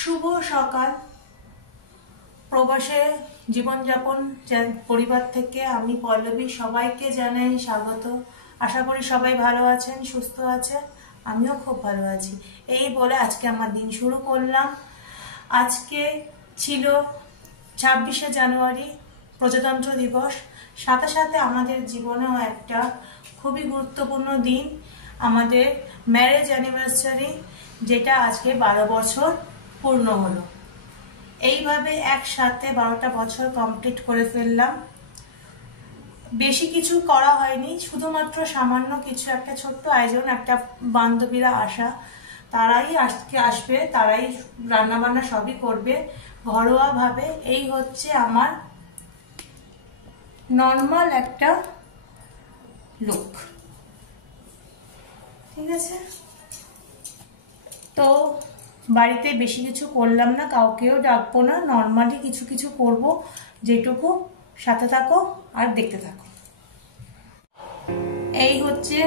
শুভ সকাল। প্রবাসে জীবনযাপন পরিবার থেকে আমি পল্লবী সবাইকে জানাই স্বাগত। আশা করি সবাই ভালো আছেন, সুস্থ আছেন। আমিও খুব ভালো আছি। এই বলে আজকে আমার দিন শুরু করলাম। আজকে ছিল 26শে জানুয়ারি, প্রজাতন্ত্র দিবস। সাথে সাথে আমাদের জীবনেও একটা খুবই গুরুত্বপূর্ণ দিন, আমাদের ম্যারেজ অ্যানিভার্সারি, যেটা আজকে 12 বছর পূর্ণ হলো। এইভাবে একসাথে 12টা বছর কমপ্লিট করে ফেললাম। বেশি কিছু করা হয়নি, শুধুমাত্র সামান্য কিছু একটা ছোট্ট আয়োজন, একটা বান্ধবীরা আসা, তারাই আজকে আসবে, তারাই রান্নাবান্না সবই করবে ঘরোয়া ভাবে। এই হচ্ছে আমার নর্মাল একটা লুক, ঠিক আছে? তো বাড়িতে বেশি কিছু করলাম না, কাউকেও ডাকবো না, নর্মালি কিছু কিছু করব, যেটুকু। সাথে থাকো আর দেখতে থাকো। এই হচ্ছে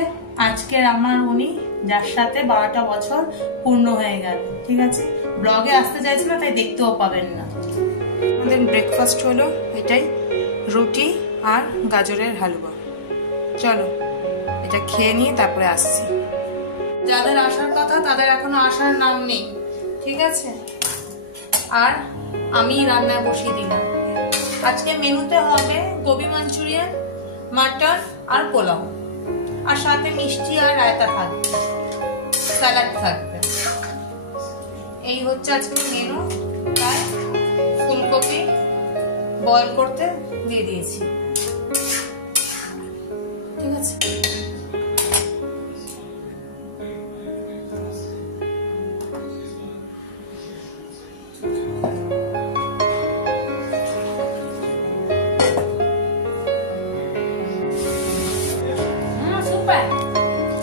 আজকের আমার উনি, যার সাথে 12টা বছর পূর্ণ হয়ে গেল, ঠিক আছে? ব্লগে আসতে চাইছি না, তাই দেখতেও পাবেন না। আমাদের ব্রেকফাস্ট হলো এটাই, রুটি আর গাজরের হালুয়া। চলো এটা খেয়ে নিয়ে তারপরে আসছি। যাদের আসার কথা তাদের এখনো আসার নাম নেই, ঠিক আছে? আর আমি রান্নায় বসিয়ে দিলাম। আজকে মেনুতে হবে গোবি মাঞ্চুরিয়ান, মাটন আর পোলাও, আর সাথে মিষ্টি আর রায়তা থাকবে, স্যালাড থাকবে। এই হচ্ছে আজকে মেনু। তাই ফুলকপি বয়েল করতে দিয়ে দিয়েছি, ঠিক আছে?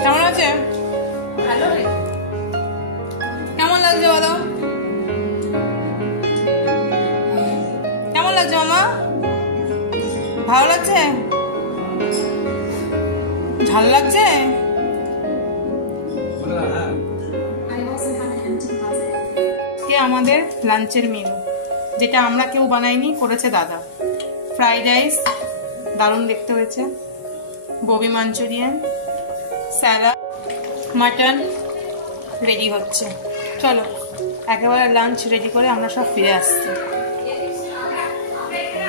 কেমন আছে? ভালো রে। কেমন লাগছে বলো? কেমন লাগছে মামা? ভালো লাগছে? ঝাল লাগছে? আমাদের লাঞ্চের মেনু, যেটা আমরা কেউ বানাইনি, করেছে দাদা। ফ্রাইড রাইস, দারুণ দেখতে হয়েছে। Gobi Manchurian, salad, mutton ready হচ্ছে। চলো একেবারে লাঞ্চ রেডি করে আমরা সব ফিরে আসছি।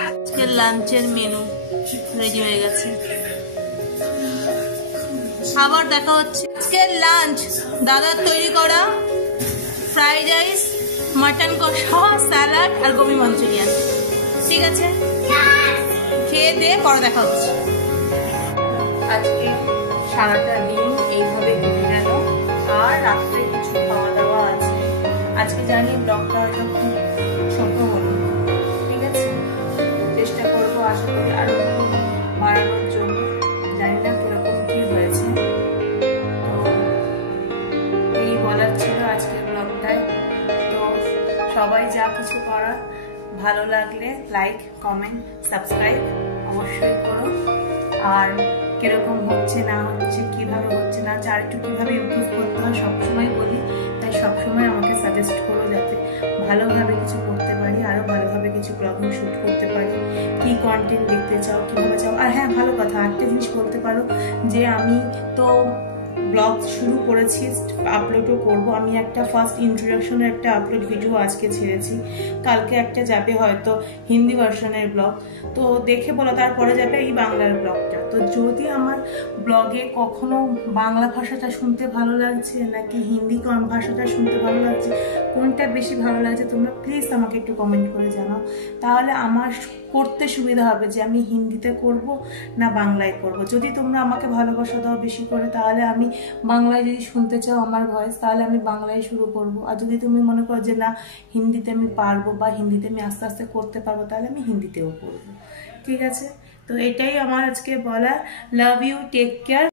আজকের লাঞ্চের মেনু রেডি হয়ে গেছে, আবার দেখা হচ্ছে। আজকের লাঞ্চ দাদার তৈরি করা ফ্রাইড রাইস, মাটন কষা, স্যালাড আর গোবি মাঞ্চুরিয়ান, ঠিক আছে? খেয়ে দিয়ে পরে দেখা হচ্ছে। আজকে সারাটা দিন এইভাবে কেটে গেল, আর রাত্রে কিছু খাওয়া দাওয়া আছে। আজকে জানি ব্লগটা হয়তো খুব ছোট হলো, ঠিক আছে? চেষ্টা করবো আশা করি আরো বাড়ানোর জন্য। জানি না কিরকম কি হয়েছে। তো এই বলার ছিল আজকের ব্লগটায়। তো সবাই যা কিছু করার, ভালো লাগলে লাইক, কমেন্ট, সাবস্ক্রাইব অবশ্যই করো। আর কিরকম হচ্ছে না হচ্ছে, কিভাবে হচ্ছে না, আর একটু কিভাবে ইমপ্রুভ করতে হয় সবসময় বলি, তাই সবসময় আমাকে সাজেস্ট করো, যাতে ভালোভাবে কিছু করতে পারি, আরো ভালোভাবে কিছু ব্লগিং শুট করতে পারি। কি কন্টেন্ট দেখতে চাও, কিভাবে চাও। আর হ্যাঁ, ভালো কথা, একটা জিনিস বলতে পারো যে আমি তো ব্লগ শুরু করেছি, আপলোডও করব। আমি একটা ফার্স্ট ইন্ট্রোডাকশনের একটা আপলোড ভিডিও আজকে ছেড়েছি, কালকে একটা যাবে হয়তো হিন্দি ভার্সনের ব্লগ। তো দেখে বলো, তারপরে যাবে এই বাংলার ব্লগটা। তো যদি আমার ব্লগে কখনো বাংলা ভাষাটা শুনতে ভালো লাগছে নাকি হিন্দি ভাষাটা শুনতে ভালো লাগছে, কোনটা বেশি ভালো লাগছে, তোমরা প্লিজ আমাকে একটু কমেন্ট করে জানাও। তাহলে আমার করতে সুবিধা হবে যে আমি হিন্দিতে করব না বাংলায় করব। যদি তোমরা আমাকে ভালোবাসা দাও বেশি করে, তাহলে আমি বাংলায়, যদি শুনতে চাও আমার ভয়েস, তাহলে আমি বাংলায় শুরু করব। আর যদি তুমি মনে করো যে না হিন্দিতে আমি পারবো বা হিন্দিতে আমি আস্তে আস্তে করতে পারবো, তাহলে আমি হিন্দিতেও করবো, ঠিক আছে? তো এটাই আমার আজকে বলা। Love you, take care.